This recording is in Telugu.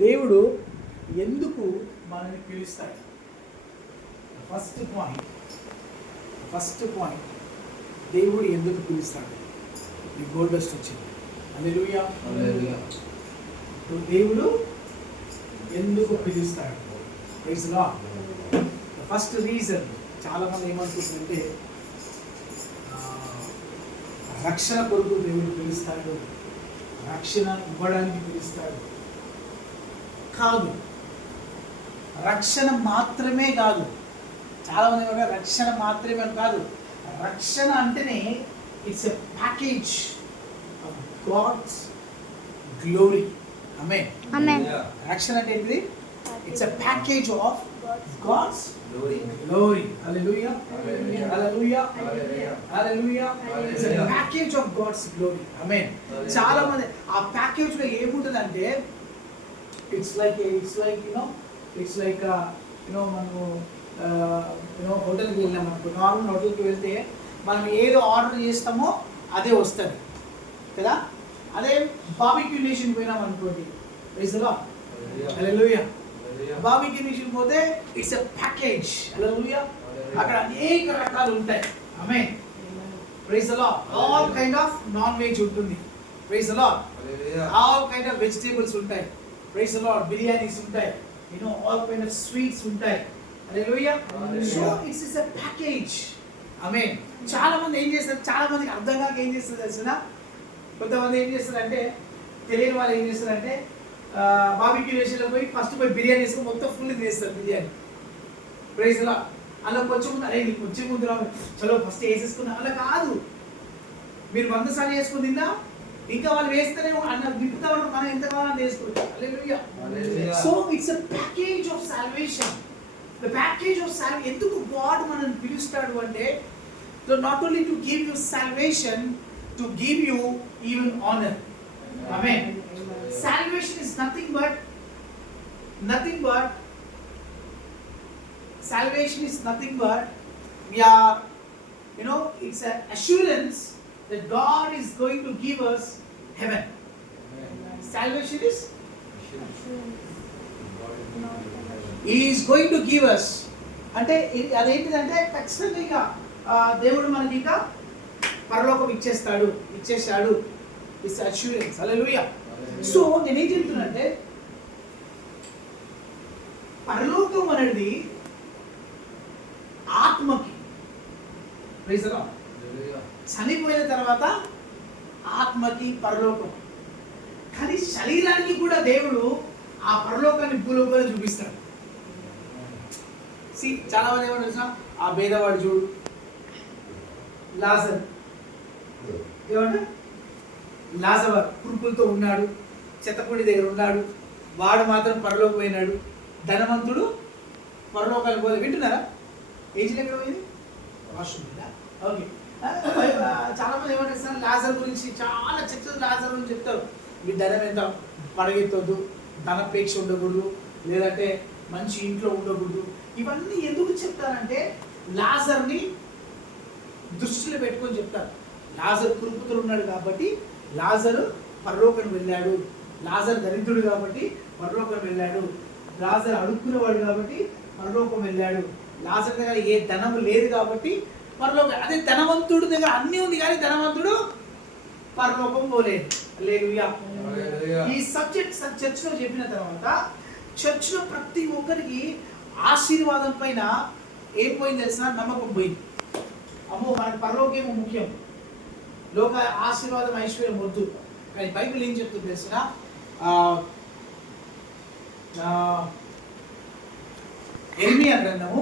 దేవుడు ఎందుకు మనల్ని పిలుస్తాడు? ఫస్ట్ పాయింట్ దేవుడు ఎందుకు పిలుస్తాడు? ఈ గోల్ బెస్ట్ వచ్చింది. హల్లెలూయా. దేవుడు ఎందుకు పిలుస్తాడు? Praise lord. ఫస్ట్ రీజన్, చాలా మంది ఏమనుకుంటుందంటే రక్షణ కొరకు దేవుడు పిలుస్తాడు, రక్షణ ఇవ్వడానికి పిలుస్తాడు. కాదు, రక్షణ మాత్రమే కాదు. చాలా మంది రక్షణ మాత్రమే కాదు, రక్షణ అంటేనే it's a package of God's glory. Amen. రక్షణ అంటే ఏంటిది? It's a package of God's glory. Hallelujah. Hallelujah. Hallelujah. It's a package of God's glory. Amen. చాలా మంది ఆ ప్యాకేజ్ లో ఏముంటదంటే it's like మనము హోటల్కి వెళ్ళాం అనుకో, నార్మల్ హోటల్కి వెళ్తే మనం ఏదో ఆర్డర్ చేస్తామో అదే వస్తుంది కదా. అదే బార్బిక్యూ నేషన్ పోయినాం అనుకోండి, praise the lord. Hallelujah. Barbeque Nation పోతే ఇట్స్ ఎ ప్యాకేజ్. హల్లెలూయా. అక్కడ అనేక రకాలు ఉంటాయి. Amen. Praise the lord. All kind of non veg ఉంటుంది. Praise the lord. All kind of vegetables ఉంటాయి. Praise the lord. బిర్యానీస్ ఉంటాయి, ఆల్ కైండ్ ఆఫ్ స్వీట్స్ ఉంటాయి. Hallelujah. So it's a package. Amen. చాలా మంది ఏం చేస్తారు, చాలా మందికి అర్థం కాక ఏం చేస్తారు తెలుసునా? కొంతమంది ఏం చేస్తారంటే, తెలియని వాళ్ళు ఏం చేస్తారంటే బార్బిక్యూ నేషన్లో పోయి ఫస్ట్ బిర్యానీ వేసుకొని మొత్తం ఫుల్ తినేస్తారు బిర్యానీ. ప్రైజ్ లా. అలా కొంచెం ముందు చలో ఫస్ట్ వేసేసుకున్నా, అలా కాదు. మీరు 100 సార్లు వేసుకుని తిన్నా ఇంకా వాళ్ళు వేస్తేనే అన్న గిఫ్ట్ కావాలి, మనం ఎంత కావాలని వేసుకోవచ్చు. Hallelujah. So it's a package of salvation. The package of salvation. ఎందుకు గాడ్ మనల్ని పిలుస్తాడు అంటే, not only to give you salvation, to give you even honour. Amen. Salvation is nothing but we are, it's an assurance that God is going to give us heaven. Salvation is He is going to give us. అంటే అదేంటిదంటే ఖచ్చితంగా దేవుడు మనకి ఇంకా పరలోకం ఇచ్చేశాడు. It's assurance. హల్లెలూయా. సో నేనేం చెప్తున్నానంటే, పరలోకం అనేది ఆత్మకి, చనిపోయిన తర్వాత ఆత్మకి పరలోకం. కానీ శరీరానికి కూడా దేవుడు ఆ పరలోకాన్ని భూలోకంలో చూపిస్తాడు. చాలా మంది ఏమంటారు తెలుసా? ఆ భేదవాడు చూడు, లాజర్ పురుపులతో ఉన్నాడు, చెత్తపూడి దగ్గర ఉన్నాడు, వాడు మాత్రం పరలోకి పోయినాడు. ధనవంతుడు పరలోకానికి పోలే. వింటున్నారా? ఏజ్ ఎక్కడ పోయింది? వాష్రూమ్. ఓకే. చాలా మంది ఏమంటారు, లాజర్ గురించి చాలా చక్కగా లాజర్ గురించి చెప్తారు. మీ ధనం ఎంత పడగెత్తొద్దు, ధనపేక్ష ఉండకూడదు, లేదంటే మంచి ఇంట్లో ఉండకూడదు. ఇవన్నీ ఎందుకు చెప్తారంటే లాజర్ని దృష్టిలో పెట్టుకొని చెప్తారు. లాజర్ కురుపుతో ఉన్నాడు కాబట్టి లాజరు పరలోకం వెళ్ళాడు. లాజర్ దరిద్రుడు కాబట్టి పరలోకం వెళ్ళాడు. లాజర్ అడుక్కునేవాడు కాబట్టి పరలోకం వెళ్ళాడు. లాజర్ దగ్గర ఏ ధనము లేదు కాబట్టి పరలోకం. అదే ధనవంతుడు దగ్గర అన్నీ ఉంది కానీ ధనవంతుడు పరలోకం పోలేదు. హల్లెలూయా. ఈ సబ్జెక్ట్ చర్చ్లో చెప్పిన తర్వాత చర్చ్లో ప్రతి ఒక్కరికి ఆశీర్వాదం పైన ఏం పోయింది తెలిసిన? నమ్మకం పోయింది. అమ్మో, మనకు పరలోకేమో ముఖ్యం, లోక ఆశీర్వాదం ఐశ్వర్యం వద్దు. కానీ బైబిల్ ఏం చెప్తుంది తెలిసిన? యెరెమీయా గ్రంథము